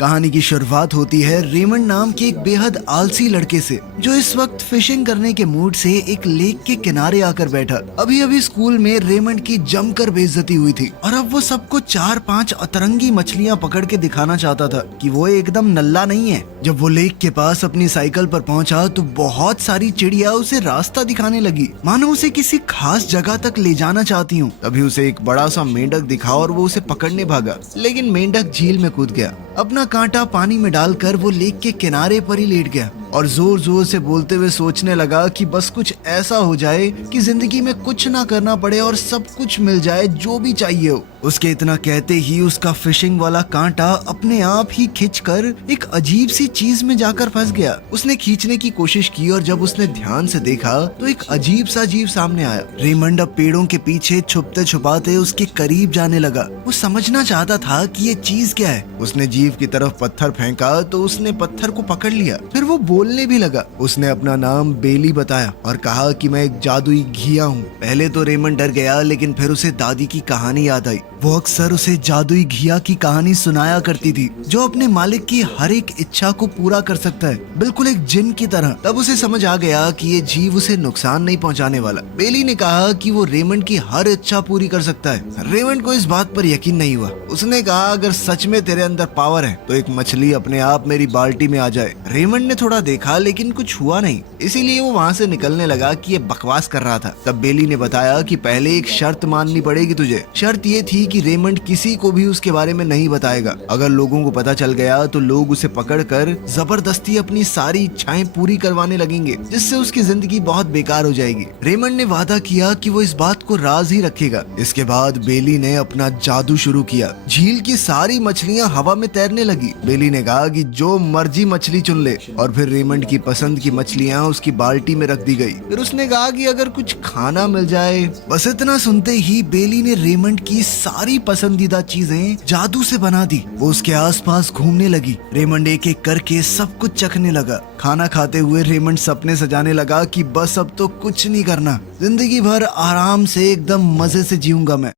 कहानी की शुरुआत होती है रेमंड नाम के एक बेहद आलसी लड़के से, जो इस वक्त फिशिंग करने के मूड से एक लेक के किनारे आकर बैठा। अभी अभी स्कूल में रेमंड की जमकर बेइज्जती हुई थी और अब वो सबको 4-5 अतरंगी मछलियां पकड़ के दिखाना चाहता था कि वो एकदम नल्ला नहीं है। जब वो लेक के पास अपनी साइकिल पर पहुंचा तो बहुत सारी चिड़िया उसे रास्ता दिखाने लगी, मानो उसे किसी खास जगह तक ले जाना चाहती हूँ। तभी उसे एक बड़ा सा मेंढक दिखा और वो उसे पकड़ने भागा, लेकिन मेंढक झील में कूद गया। अपना कांटा पानी में डालकर वो लेक के किनारे पर ही लेट गया और जोर जोर से बोलते हुए सोचने लगा कि बस कुछ ऐसा हो जाए कि जिंदगी में कुछ ना करना पड़े और सब कुछ मिल जाए जो भी चाहिए हो। उसके इतना कहते ही उसका फिशिंग वाला कांटा अपने आप ही खिंचकर एक अजीब सी चीज में जाकर फंस गया। उसने खींचने की कोशिश की और जब उसने ध्यान से देखा तो एक अजीब सा जीव सामने आया। रेमंड अब पेड़ों के पीछे छुपते छुपाते उसके करीब जाने लगा। वो समझना चाहता था कि ये चीज क्या है। उसने जीव की तरफ पत्थर फेंका तो उसने पत्थर को पकड़ लिया। फिर वो बोलने भी लगा। उसने अपना नाम बेली बताया और कहा कि मैं एक जादुई घिया हूँ। पहले तो रेमंड डर गया, लेकिन फिर उसे दादी की कहानी याद आई। वो अक्सर उसे जादुई घिया की कहानी सुनाया करती थी, जो अपने मालिक की हर एक इच्छा को पूरा कर सकता है, बिल्कुल एक जिन की तरह। तब उसे समझ आ गया कि ये जीव उसे नुकसान नहीं पहुंचाने वाला। बेली ने कहा कि वो रेमंड की हर इच्छा पूरी कर सकता है। रेमंड को इस बात पर यकीन नहीं हुआ। उसने कहा, अगर सच में तेरे अंदर पावर है तो एक मछली अपने आप मेरी बाल्टी में आ जाए। रेमंड ने थोड़ा देखा, लेकिन कुछ हुआ नहीं, इसीलिए वो वहाँ से निकलने लगा कि ये बकवास कर रहा था। तब बेली ने बताया कि पहले एक शर्त माननी पड़ेगी तुझे। शर्त ये थी कि रेमंड किसी को भी उसके बारे में नहीं बताएगा। अगर लोगों को पता चल गया तो लोग उसे पकड़कर जबरदस्ती अपनी सारी इच्छाएं पूरी करवाने लगेंगे, जिससे उसकी जिंदगी बहुत बेकार हो जाएगी। रेमंड ने वादा किया कि वो इस बात को राज ही रखेगा। इसके बाद बेली ने अपना जादू शुरू किया। झील की सारी मछलियां हवा में तैरने लगी। बेली ने कहा कि जो मर्जी मछली चुन ले और फिर रेमंड की पसंद की मछलियां उसकी बाल्टी में रख दी गई। फिर उसने कहा कि अगर कुछ खाना मिल जाए। बस इतना सुनते ही बेली ने रेमंड की सारी पसंदीदा चीजें जादू से बना दी। वो उसके आसपास घूमने लगी। रेमंड एक एक करके सब कुछ चखने लगा। खाना खाते हुए रेमंड सपने सजाने लगा कि बस अब तो कुछ नहीं करना, जिंदगी भर आराम से एकदम मजे से जीऊंगा मैं।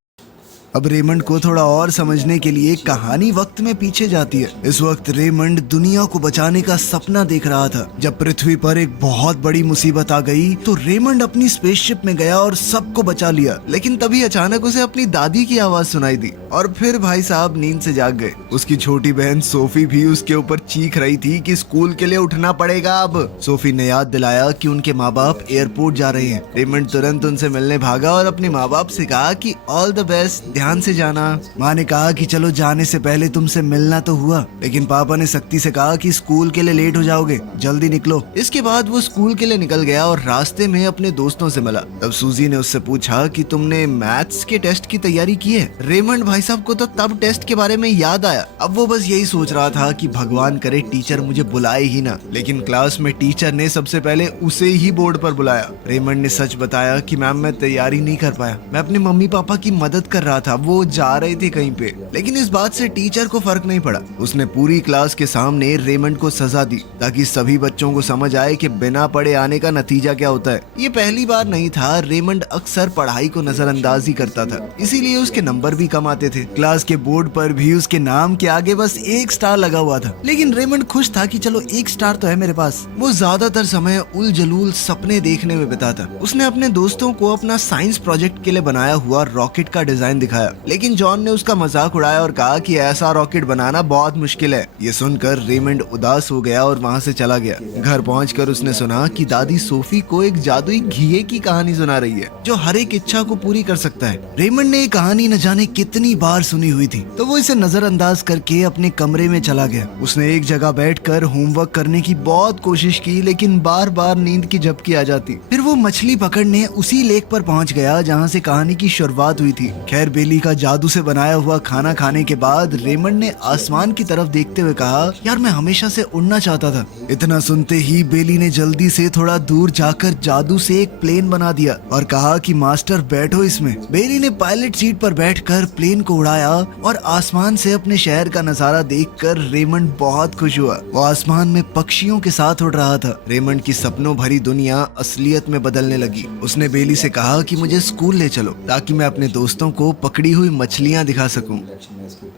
अब रेमंड को थोड़ा और समझने के लिए कहानी वक्त में पीछे जाती है। इस वक्त रेमंड दुनिया को बचाने का सपना देख रहा था। जब पृथ्वी पर एक बहुत बड़ी मुसीबत आ गई तो रेमंड अपनी स्पेसशिप में गया और सबको बचा लिया। लेकिन तभी अचानक उसे अपनी दादी की आवाज सुनाई दी और फिर भाई साहब नींद से जाग गए। उसकी छोटी बहन सोफी भी उसके ऊपर चीख रही थी कि स्कूल के लिए उठना पड़ेगा अब। सोफी ने याद दिलाया कि उनके माँ बाप एयरपोर्ट जा रहे हैं। रेमंड तुरंत उनसे मिलने भागा और अपने माँ बाप से कहा कि ऑल द बेस्ट, ध्यान से जाना। माँ ने कहा कि चलो जाने से पहले तुमसे मिलना तो हुआ, लेकिन पापा ने सख्ती से कहा कि स्कूल के लिए लेट हो जाओगे, जल्दी निकलो। इसके बाद वो स्कूल के लिए निकल गया और रास्ते में अपने दोस्तों से मिला। तब सूजी ने उससे पूछा कि तुमने मैथ्स के टेस्ट की तैयारी की है। रेमंड भाई साहब को तो तब टेस्ट के बारे में याद आया। अब वो बस यही सोच रहा था कि भगवान करे टीचर मुझे बुलाए ही ना, लेकिन क्लास में टीचर ने सबसे पहले उसे ही बोर्ड पर बुलाया। रेमंड ने सच बताया कि मैम मैं तैयारी नहीं कर पाया, मैं अपने मम्मी पापा की मदद कर रहा था, वो जा रहे थे कहीं पे। लेकिन इस बात से टीचर को फर्क नहीं पड़ा। उसने पूरी क्लास के सामने रेमंड को सजा दी ताकि सभी बच्चों को समझ आए कि बिना पढ़े आने का नतीजा क्या होता है। ये पहली बार नहीं था। रेमंड अक्सर पढ़ाई को नजरअंदाज ही करता था, इसीलिए उसके नंबर भी कम आते थे। क्लास के बोर्ड पर भी उसके नाम के आगे बस 1 स्टार लगा हुआ था, लेकिन रेमंड खुश था कि चलो 1 स्टार तो है मेरे पास। वो ज्यादातर समय उल जलूल सपने देखने में बिताता। उसने अपने दोस्तों को अपना साइंस प्रोजेक्ट के लिए बनाया हुआ रॉकेट का डिजाइन दिखाया, लेकिन जॉन ने उसका मजाक उड़ाया और कहा कि ऐसा रॉकेट बनाना बहुत मुश्किल है। ये सुनकर रेमंड उदास हो गया और वहाँ से चला गया। घर पहुंचकर उसने सुना कि दादी सोफी को एक जादुई घिये की कहानी सुना रही है, जो हर एक इच्छा को पूरी कर सकता है। रेमंड ने ये कहानी न जाने कितनी बार सुनी हुई थी, तो वो इसे नजरअंदाज करके अपने कमरे में चला गया। उसने एक जगह बैठकर होमवर्क करने की बहुत कोशिश की, लेकिन बार बार नींद की झपकी आ जाती। फिर वो मछली पकड़ने उसी लेक पर पहुंच गया जहाँ से कहानी की शुरुआत हुई थी। खैर बेली का जादू से बनाया हुआ खाना खाने के बाद रेमंड ने आसमान की तरफ देखते हुए कहा, यार मैं हमेशा से उड़ना चाहता था। इतना सुनते ही बेली ने जल्दी से थोड़ा दूर जाकर जादू से एक प्लेन बना दिया और कहा कि मास्टर बैठो इसमें। बेली ने पायलट सीट पर बैठकर प्लेन को उड़ाया और आसमान से अपने शहर का नजारा देखकर रेमंड बहुत खुश हुआ। वो आसमान में पक्षियों के साथ उड़ रहा था। रेमंड की सपनों भरी दुनिया असलियत में बदलने लगी। उसने बेली से कहा कि मुझे स्कूल ले चलो ताकि मैं अपने दोस्तों को पकड़ी हुई मछलियां दिखा सकूं।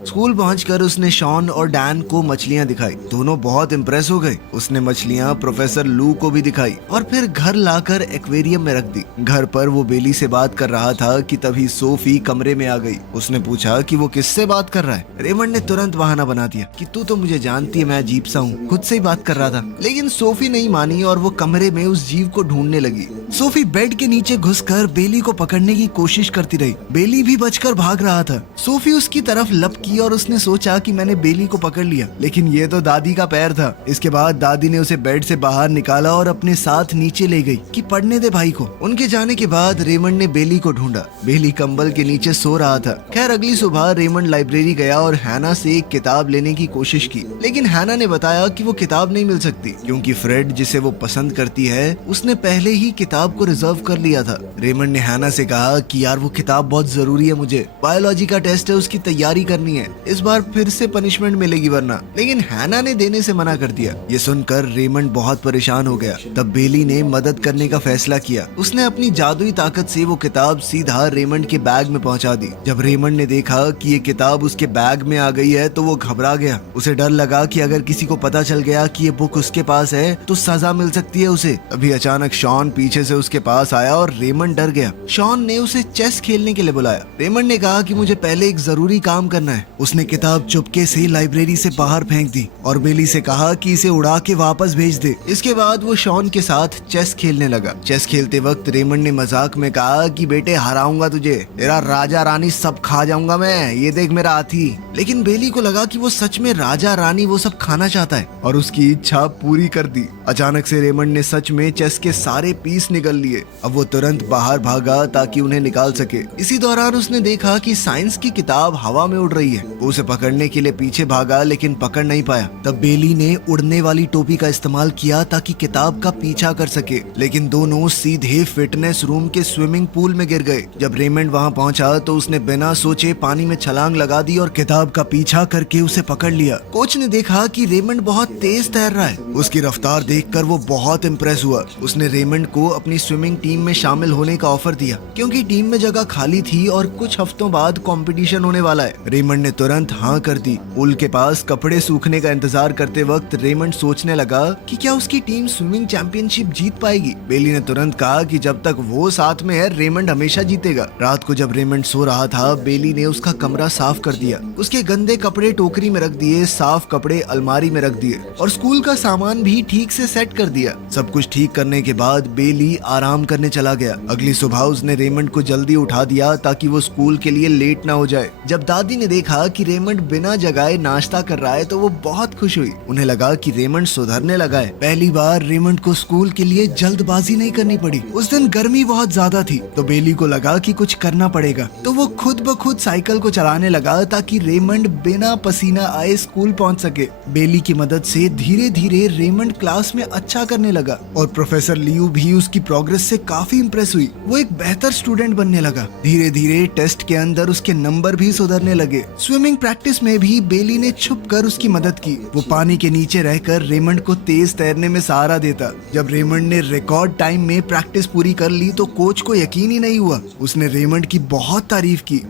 स्कूल पहुंचकर उसने शॉन और डैन को मछलियां दिखाई। दोनों बहुत इम्प्रेस हो गए। उसने मछलियां प्रोफेसर लू को भी दिखाई और फिर घर लाकर एक्वेरियम में रख दी। घर पर वो बेली से बात कर रहा था कि तभी सोफी कमरे में आ गई। उसने पूछा कि वो किससे बात कर रहा है। रेमंड ने तुरंत बहाना बना दिया कि तू तो मुझे जानती है, मैं अजीब सा हूँ, खुद से ही बात कर रहा था। लेकिन सोफी नहीं मानी और वो कमरे में उस जीव को ढूंढने लगी। सोफी बेड के नीचे घुसकर बेली को पकड़ने की कोशिश करती रही। बेली भी बचकर भाग रहा था। सोफी उसकी तरफ लपकी और उसने सोचा कि मैंने बेली को पकड़ लिया, लेकिन ये तो दादी का पैर था। इसके बाद दादी ने उसे बेड से बाहर निकाला और अपने साथ नीचे ले गई कि पढ़ने दे भाई को। उनके जाने के बाद रेमंड ने बेली को ढूंढा। बेली कंबल के नीचे सो रहा था। खैर अगली सुबह रेमंड लाइब्रेरी गया और हैना से एक किताब लेने की कोशिश की, लेकिन हैना ने बताया कि वो किताब नहीं मिल सकती क्योंकि फ्रेड जिसे वो पसंद करती है उसने पहले ही किताब को रिजर्व कर लिया था। रेमंड ने हैना से कहा कि यार वो किताब बहुत जरूरी है, मुझे बायोलॉजी का टेस्ट है, उसकी तैयारी करनी है, इस बार फिर से पनिशमेंट मिलेगी वरना। लेकिन हैना ने देने से मना कर दिया। ये सुनकर रेमंड बहुत परेशान हो गया। तब बेली ने मदद करने का फैसला किया। उसने अपनी जादुई ताकत से वो किताब सीधा रेमंड के बैग में पहुंचा दी। जब रेमंड ने देखा कि ये किताब उसके बैग में आ गई है तो वो घबरा गया। उसे डर लगा कि अगर किसी को पता चल गया कि ये बुक उसके पास है तो सजा मिल सकती है उसे। अभी अचानक शॉन पीछे से उसके पास आया और रेमंड डर गया। शॉन ने उसे चेस खेलने के लिए बुलाया। रेमंड ने कहा कि मुझे पहले एक जरूरी काम करना है। उसने किताब चुपके से लाइब्रेरी से बाहर फेंक दी और बेली से कहा कि इसे उड़ा के वापस भेज दे। इसके बाद वो शॉन के साथ चेस खेलने लगा। चेस खेलते वक्त रेमंड ने मजाक में कहा कि बेटे हराऊंगा तुझे, तेरा राजा रानी सब खा जाऊंगा मैं, ये देख मेरा हाथी। लेकिन बेली को लगा कि वो सच में राजा रानी वो सब खाना चाहता है और उसकी इच्छा पूरी कर दी। अचानक से रेमंड ने सच में चेस के सारे पीस निकल लिए। अब वो तुरंत बाहर भागा ताकि उन्हें निकाल सके। इसी दौरान उसने देखा कि साइंस की किताब हवा में उड़ रही है। वो उसे पकड़ने के लिए पीछे भागा लेकिन पकड़ नहीं पाया। तब बेली ने उड़ने वाली टोपी का इस्तेमाल किया ताकि किताब का पीछा कर सके, लेकिन दोनों सीधे फिटनेस रूम के स्विमिंग पूल में गिर गए। जब रेमंड वहां पहुंचा तो उसने बिना सोचे पानी में छलांग लगा दी और किताब का पीछा करके उसे पकड़ लिया। कोच ने देखा कि रेमंड बहुत तेज तैर रहा है। उसकी रफ्तार देखकर वो बहुत इम्प्रेस हुआ। उसने रेमंड को अपनी स्विमिंग टीम में शामिल होने का ऑफर दिया क्योंकि टीम में जगह खाली थी और कुछ हफ्तों बाद कंपटीशन होने वाला है। रेमंड ने तुरंत हाँ कर दी। पूल के पास कपड़े सूखने का इंतजार करते वक्त रेमंड सोचने लगा कि क्या उसकी टीम स्विमिंग चैंपियनशिप जीत पाएगी। बेली ने तुरंत कहा कि जब तक वो साथ में है रेमंड हमेशा जीतेगा। रात को जब रेमंड सो रहा था बेली ने उसका कमरा साफ कर दिया। उसके गंदे कपड़े टोकरी में रख दिए, साफ कपड़े अलमारी में रख दिए और स्कूल का सामान भी ठीक से सेट कर दिया। सब कुछ ठीक करने के बाद बेली आराम करने चला गया। अगली सुबह उसने रेमंड को जल्दी उठा दिया ताकि वो स्कूल के लिए लेट ना हो जाए। जब दादी ने देखा कि रेमंड बिना जगाए नाश्ता कर रहा है तो वो बहुत खुश हुई। उन्हें लगा कि रेमंड सुधरने लगा है। पहली बार रेमंड को स्कूल के लिए जल्दबाजी नहीं करनी पड़ी। उस दिन गर्मी बहुत ज्यादा थी तो बेली को लगा कि कुछ करना पड़ेगा, तो वो खुद ब खुद साइकिल को चलाने लगा ताकि रेमंड बिना पसीना आए स्कूल पहुंच सके। बेली की मदद से धीरे धीरे रेमंड क्लास में अच्छा करने लगा और प्रोफेसर लियू भी उसकी प्रोग्रेस से काफी इम्प्रेस हुई। वो एक बेहतर स्टूडेंट बनने लगा। धीरे धीरे टेस्ट के अंदर उसके नंबर भी सुधरने लगे। स्विमिंग प्रैक्टिस में भी बेली ने छुपकर उसकी मदद की। वो पानी के नीचे रहकर रेमंड को तेज तैरने में सहारा देता। जब रेमंड ने रिकॉर्ड टाइम में प्रैक्टिस पूरी कर ली तो कोच को यकीन ही नहीं हुआ। उसने रेमंड की बहुत तारीफ की।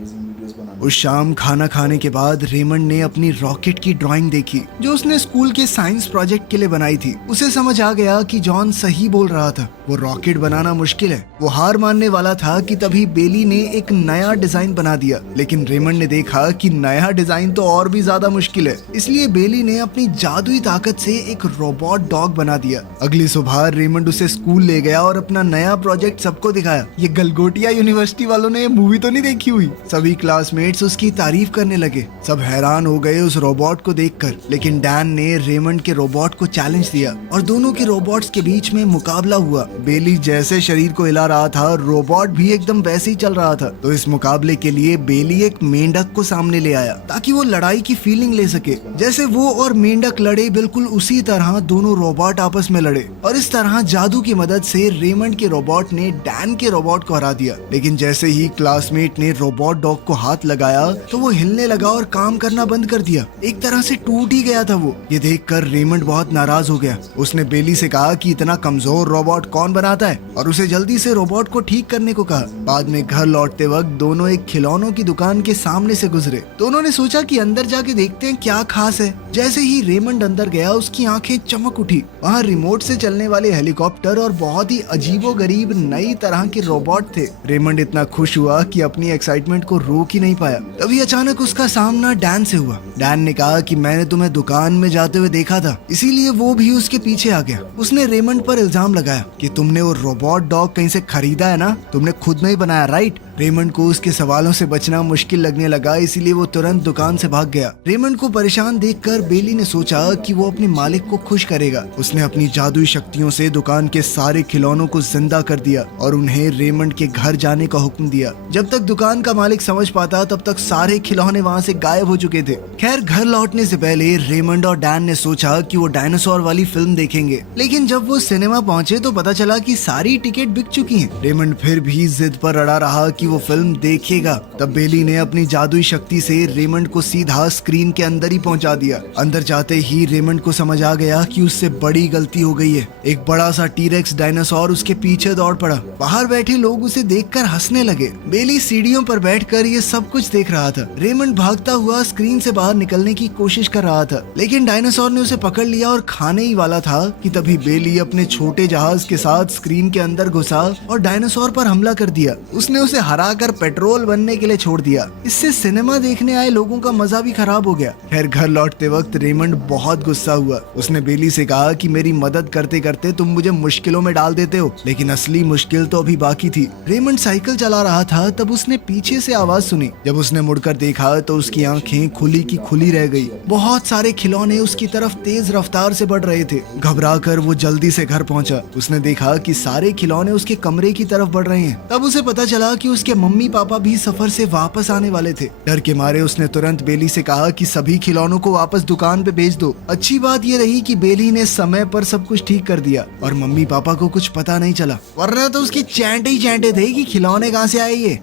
उस शाम खाना खाने के बाद रेमंड ने अपनी रॉकेट की ड्राइंग देखी जो उसने स्कूल के साइंस प्रोजेक्ट के लिए बनाई थी। उसे समझ आ गया कि जॉन सही बोल रहा था, वो रॉकेट बनाना मुश्किल है। वो हार मानने वाला था कि तभी बेली ने एक नया डिजाइन बना दिया, लेकिन रेमंड ने देखा कि नया डिजाइन तो और भी ज्यादा मुश्किल है। इसलिए बेली ने अपनी जादुई ताकत से एक रोबोट डॉग बना दिया। अगली सुबह रेमंड उसे स्कूल ले गया और अपना नया प्रोजेक्ट सबको दिखाया। ये गलगोटिया यूनिवर्सिटी वालों ने मूवी तो नहीं देखी हुई। सभी क्लासमेट्स उसकी तारीफ करने लगे। सब हैरान हो गए उस रोबोट को देखकर, लेकिन डैन ने रेमंड के रोबोट को चैलेंज दिया और दोनों के रोबोट्स के बीच में मुकाबला हुआ। बेली जैसे शरीर को हिला रहा था रोबोट भी एकदम वैसे ही चल रहा था। तो इस मुकाबले के लिए बेली एक मेंढक को सामने ले आया ताकि वो लड़ाई की फीलिंग ले सके। जैसे वो और मेंढक लड़े बिल्कुल उसी तरह दोनों रोबोट आपस में लड़े और इस तरह जादू की मदद से रेमंड के रोबोट ने डैन के रोबोट को हरा दिया। लेकिन जैसे ही क्लासमेट ने रोबोट डॉग को हाथ लगाया तो वो हिलने लगा और काम करना बंद कर दिया। एक तरह से टूट ही गया था वो। ये देखकर रेमंड बहुत नाराज हो गया। उसने बेली से कहा कि इतना कमजोर रोबोट कौन बनाता है और उसे जल्दी से रोबोट को ठीक करने को कहा। बाद में घर लौटते वक्त दोनों एक खिलौनों की दुकान के सामने से गुजरे। दोनों ने सोचा कि अंदर जाके देखते हैं क्या खास है। जैसे ही रेमंड अंदर गया उसकी आंखें चमक उठी। वहाँ रिमोट से चलने वाले हेलीकॉप्टर और बहुत ही अजीबोगरीब नई तरह के रोबोट थे। रेमंड इतना खुश हुआ कि अपनी एक्साइटमेंट को रोक ही नहीं पाया। तभी अचानक उसका सामना डैन से हुआ। डैन ने कहा कि मैंने तुम्हें दुकान में जाते हुए देखा था, इसीलिए वो भी उसके पीछे आ गया। उसने रेमंड पर इल्जाम लगाया कि तुमने वो रोबोट डॉग कहीं से खरीदा है ना, तुमने खुद नहीं बनाया, राइट? रेमंड को उसके सवालों से बचना मुश्किल लगने लगा, इसीलिए वो तुरंत दुकान से भाग गया। रेमंड को परेशान देखकर बेली ने सोचा कि वो अपने मालिक को खुश करेगा। उसने अपनी जादुई शक्तियों से दुकान के सारे खिलौनों को जिंदा कर दिया और उन्हें रेमंड के घर जाने का हुक्म दिया। जब तक दुकान का मालिक समझ पाता तब तक सारे खिलौने वहाँ से गायब हो चुके थे। खैर, घर लौटने से पहले रेमंड और डैन ने सोचा कि वो डायनासोर वाली फिल्म देखेंगे, लेकिन जब वो सिनेमा पहुंचे तो पता चला कि सारी टिकट बिक चुकी हैं। रेमंड फिर भी जिद पर अड़ा रहा कि वो फिल्म देखेगा। तब बेली ने अपनी जादुई शक्ति से रेमंड को सीधा स्क्रीन के अंदर ही पहुंचा दिया। अंदर जाते ही रेमंड को समझ आ गया कि उससे बड़ी गलती हो गई है। एक बड़ा सा टीरेक्स डायनासोर उसके पीछे दौड़ पड़ा। बाहर बैठे लोग उसे देखकर हंसने लगे। बेली सीढ़ियों पर बैठकर ये सब कुछ देख रहा था। रेमंड भागता हुआ स्क्रीन से बाहर निकलने की कोशिश कर रहा था, लेकिन डायनासोर ने उसे पकड़ लिया और खाने ही वाला था कि तभी बेली अपने छोटे जहाज के साथ स्क्रीन के अंदर घुसा और डायनासोर पर हमला कर दिया। उसने उसे हराकर पेट्रोल बनने के लिए छोड़ दिया। इससे सिनेमा देखने आए लोगों का मजा भी खराब हो गया। खैर, घर लौटते वक्त रेमंड बहुत गुस्सा हुआ। उसने बेली से कहा कि मेरी मदद करते करते तुम मुझे मुश्किलों में डाल देते हो, लेकिन असली मुश्किल तो अभी बाकी थी। रेमंड साइकिल चला रहा था, तब उसने पीछे से आवाज सुनी। जब उसने मुड़कर देखा तो उसकी आंखें खुली की खुली रह गई। बहुत सारे खिलौने उसकी तरफ तेज रफ्तार से बढ़ रहे थे। घबराकर वो जल्दी से घर पहुंचा। उसने देखा कि सारे खिलौने उसके कमरे की तरफ बढ़ रहे हैं। तब उसे पता चला कि उसके मम्मी पापा भी सफर से वापस आने वाले थे। डर के मारे उसने तुरंत बेली से कहा कि सभी खिलौनों को वापस दुकान पे भेज दो। अच्छी बात ये रही कि बेली ने समय पर सब कुछ ठीक कर दिया और मम्मी पापा को कुछ पता नहीं चला, वरना तो उसके चैंटे ही चैंटे थे कि खिलौने कहाँ से आए ये।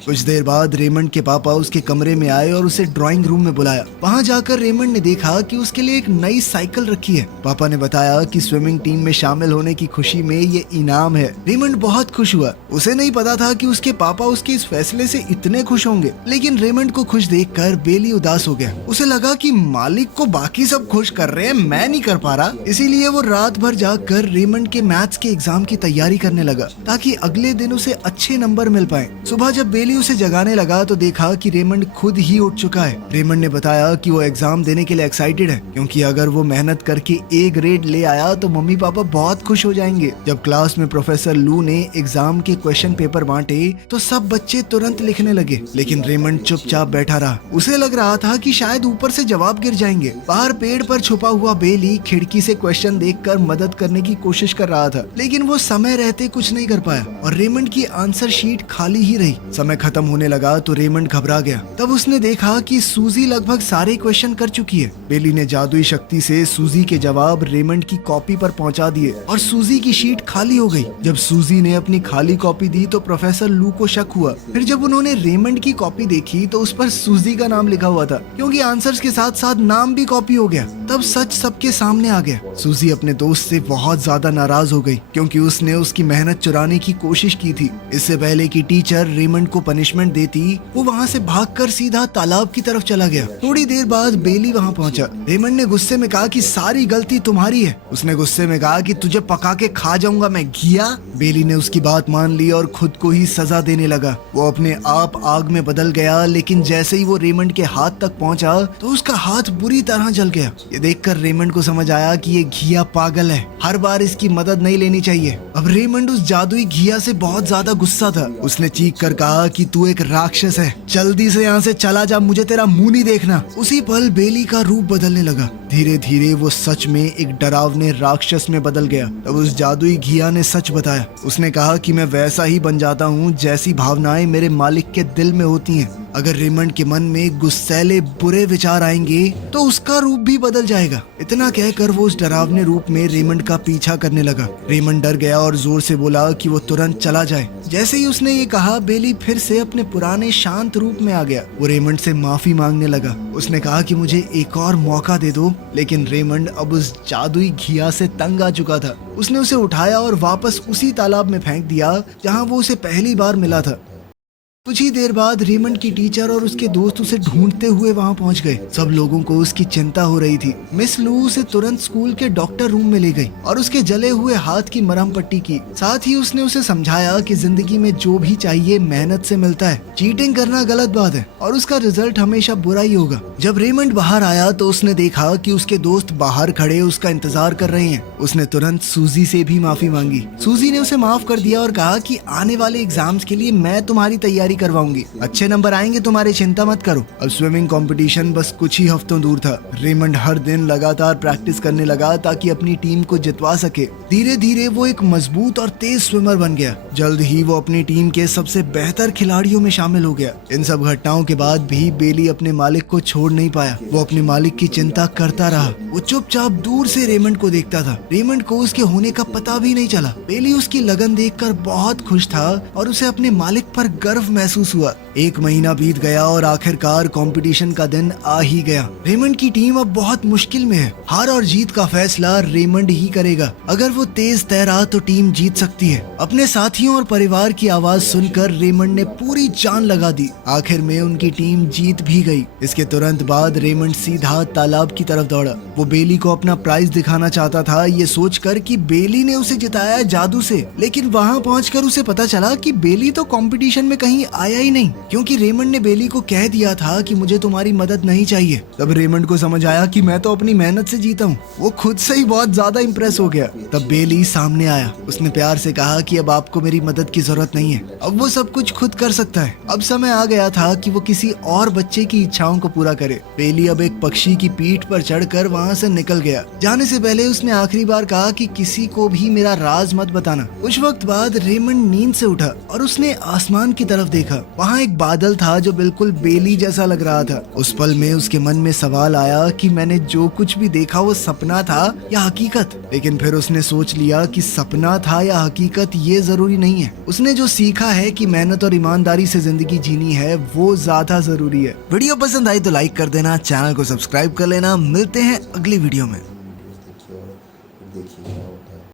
कुछ देर बाद रेमंड के पापा उसके कमरे में आए और उसे ड्राइंग रूम में बुलाया। वहाँ जाकर रेमंड ने देखा कि उसके लिए एक नई साइकिल रखी है। पापा ने बताया कि स्विमिंग टीम में शामिल होने की खुशी में ये इनाम है। रेमंड बहुत खुश हुआ। उसे नहीं पता था कि उसके पापा उसके इस फैसले से इतने खुश होंगे, लेकिन रेमंड को खुश देखकर बेली उदास हो गया। उसे लगा कि मालिक को बाकी सब खुश कर रहे हैं, मैं नहीं कर पा रहा। इसीलिए वो रात भर जाकर रेमंड के मैथ्स के एग्जाम की तैयारी करने लगा ताकि अगले दिन उसे अच्छे नंबर मिल पाए। सुबह जब बेली उसे जगाने लगा तो देखा कि रेमंड खुद ही उठ चुका है। रेमंड ने बताया कि वो एग्जाम देने के लिए एक्साइटेड है, क्योंकि अगर वो मेहनत करके ए ग्रेड ले आया तो मम्मी पापा बहुत खुश हो जाएंगे। जब क्लास में प्रोफेसर लू ने एग्जाम के क्वेश्चन पेपर बांटे तो सब बच्चे तुरंत लिखने लगे, लेकिन रेमंड चुपचाप बैठा रहा। उसे लग रहा था कि शायद ऊपर से जवाब गिर जाएंगे। बाहर पेड़ पर छुपा हुआ बेली खिड़की से क्वेश्चन देखकर मदद करने की कोशिश कर रहा था, लेकिन वो समय रहते कुछ नहीं कर पाया और रेमंड की आंसर शीट खाली ही रही। समय खत्म होने लगा तो रेमंड घबरा गया। तब उसने देखा कि सूजी लगभग सारे क्वेश्चन कर चुकी है। बेली ने जादुई शक्ति से सूजी के जवाब रेमंड की कॉपी पर पहुंचा दिए और सूजी की शीट खाली हो गई। जब सूजी ने अपनी खाली कॉपी दी तो प्रोफेसर लू को शक हुआ। फिर जब उन्होंने रेमंड की कॉपी देखी तो उस पर सूजी का नाम लिखा हुआ था, क्योंकि आंसर्स के साथ साथ नाम भी कॉपी हो गया। तब सच सबके सामने आ गया। सूजी अपने दोस्त से बहुत ज्यादा नाराज हो गई, क्योंकि उसने उसकी मेहनत चुराने की कोशिश की थी। इससे पहले कि टीचर रेमंड को पनिशमेंट देती, वो वहाँ से भागकर सीधा तालाब की तरफ चला गया। थोड़ी देर बाद बेली वहाँ पहुँचा। रेमंड ने गुस्से में कहा कि सारी गलती तुम्हारी है। उसने गुस्से में कहा कि तुझे पका के खा जाऊंगा मैं, घिया। बेली ने उसकी बात मान ली और खुद को ही सजा देने लगा। वो अपने आप आग में बदल गया, लेकिन जैसे ही वो रेमंड के हाथ तक पहुँचा तो उसका हाथ बुरी तरह जल गया। ये देखकर रेमंड को समझ आया कि ये घिया पागल है, हर बार इसकी मदद नहीं लेनी चाहिए। अब रेमंड उस जादुई घिया से बहुत ज्यादा गुस्सा था। उसने चीख कर कहा कि तू एक राक्षस है, जल्दी से यहाँ से चला जा, मुझे तेरा मुंह नहीं देखना। उसी पल बेली का रूप बदलने लगा। धीरे धीरे वो सच में एक डरावने राक्षस में बदल गया। तब उस जादुई घिया ने सच बताया। उसने कहा कि मैं वैसा ही बन जाता हूँ जैसी भावनाएं मेरे मालिक के दिल में होती हैं। अगर रेमंड के मन में गुस्सैले बुरे विचार आएंगे तो उसका रूप भी बदल जाएगा। इतना कहकर वो उस डरावने रूप में रेमंड का पीछा करने लगा। रेमंड डर गया और जोर से बोला कि वो तुरंत चला जाए। जैसे ही उसने ये कहा, बेली फिर से अपने पुराने शांत रूप में आ गया। वो रेमंड से माफी मांगने लगा। उसने कहा कि मुझे एक और मौका दे दो, लेकिन रेमंड अब उस जादुई घिया से तंग आ चुका था। उसने उसे उठाया और वापस उसी तालाब में फेंक दिया जहां वो उसे पहली बार मिला था। कुछ ही देर बाद रेमंड की टीचर और उसके दोस्त उसे ढूंढते हुए वहां पहुंच गए। सब लोगों को उसकी चिंता हो रही थी। मिस लू उसे तुरंत स्कूल के डॉक्टर रूम में ले गई और उसके जले हुए हाथ की मरहम पट्टी की। साथ ही उसने उसे समझाया कि जिंदगी में जो भी चाहिए मेहनत से मिलता है। चीटिंग करना गलत बात है और उसका रिजल्ट हमेशा बुरा ही होगा। जब रेमंड बाहर आया तो उसने देखा कि उसके दोस्त बाहर खड़े उसका इंतजार कर रहे हैं। उसने तुरंत सूजी से भी माफी मांगी। सूजी ने उसे माफ कर दिया और कहा कि आने वाले एग्जाम्स के लिए मैं तुम्हारी तैयारी करवाऊंगी। अच्छे नंबर आएंगे तुम्हारे, चिंता मत करो। अब स्विमिंग कंपटीशन बस कुछ ही हफ्तों दूर था। रेमंड हर दिन लगातार प्रैक्टिस करने लगा ताकि अपनी टीम को जितवा सके। धीरे धीरे वो एक मजबूत और तेज स्विमर बन गया। जल्द ही वो अपनी टीम के सबसे बेहतर खिलाड़ियों में शामिल हो गया। इन सब घटनाओं के बाद भी बेली अपने मालिक को छोड़ नहीं पाया। वो अपने मालिक की चिंता करता रहा। वो चुपचाप दूर से रेमंड को देखता था। रेमंड को उसके होने का पता भी नहीं चला। बेली उसकी लगन देखकर बहुत खुश था और उसे अपने मालिक पर गर्व महसूस हुआ। एक महीना बीत गया और आखिरकार कंपटीशन का दिन आ ही गया। रेमंड की टीम अब बहुत मुश्किल में है। हार और जीत का फैसला रेमंड ही करेगा। अगर वो तेज तैरा तो टीम जीत सकती है। अपने साथियों और परिवार की आवाज सुनकर रेमंड ने पूरी जान लगा दी। आखिर में उनकी टीम जीत भी गई। इसके तुरंत बाद रेमंड सीधा तालाब की तरफ दौड़ा। वो बेली को अपना प्राइज दिखाना चाहता था, ये सोचकर कि बेली ने उसे जिताया जादू से। लेकिन वहां पहुंचकर उसे पता चला कि बेली तो कंपटीशन में कहीं आया ही नहीं, क्योंकि रेमंड ने बेली को कह दिया था कि मुझे तुम्हारी मदद नहीं चाहिए। तब रेमंड को समझ आया कि मैं तो अपनी मेहनत से जीता हूँ। वो खुद से ही बहुत ज्यादा इंप्रेस हो गया। तब बेली सामने आया। उसने प्यार से कहा कि अब आपको मेरी मदद की जरूरत नहीं है। अब वो सब कुछ खुद कर सकता है। अब समय आ गया था कि वो किसी और बच्चे की इच्छाओं को पूरा करे। बेली अब एक पक्षी की पीठ पर चढ़कर वहाँ से निकल गया। जाने से पहले उसने आखिरी बार कहा कि किसी को भी मेरा राज मत बताना। कुछ वक्त बाद रेमंड नींद से उठा और उसने आसमान की तरफ देखा। वहाँ एक बादल था जो बिल्कुल बेली जैसा लग रहा था। उस पल में उसके मन में सवाल आया कि मैंने जो कुछ भी देखा वो सपना था या हकीकत। लेकिन फिर उसने सोच लिया कि सपना था या हकीकत ये जरूरी नहीं है। उसने जो सीखा है कि मेहनत और ईमानदारी से जिंदगी जीनी है वो ज्यादा जरूरी है। वीडियो पसंद आई तो लाइक कर देना, चैनल को सब्सक्राइब कर लेना। मिलते हैं अगली वीडियो में।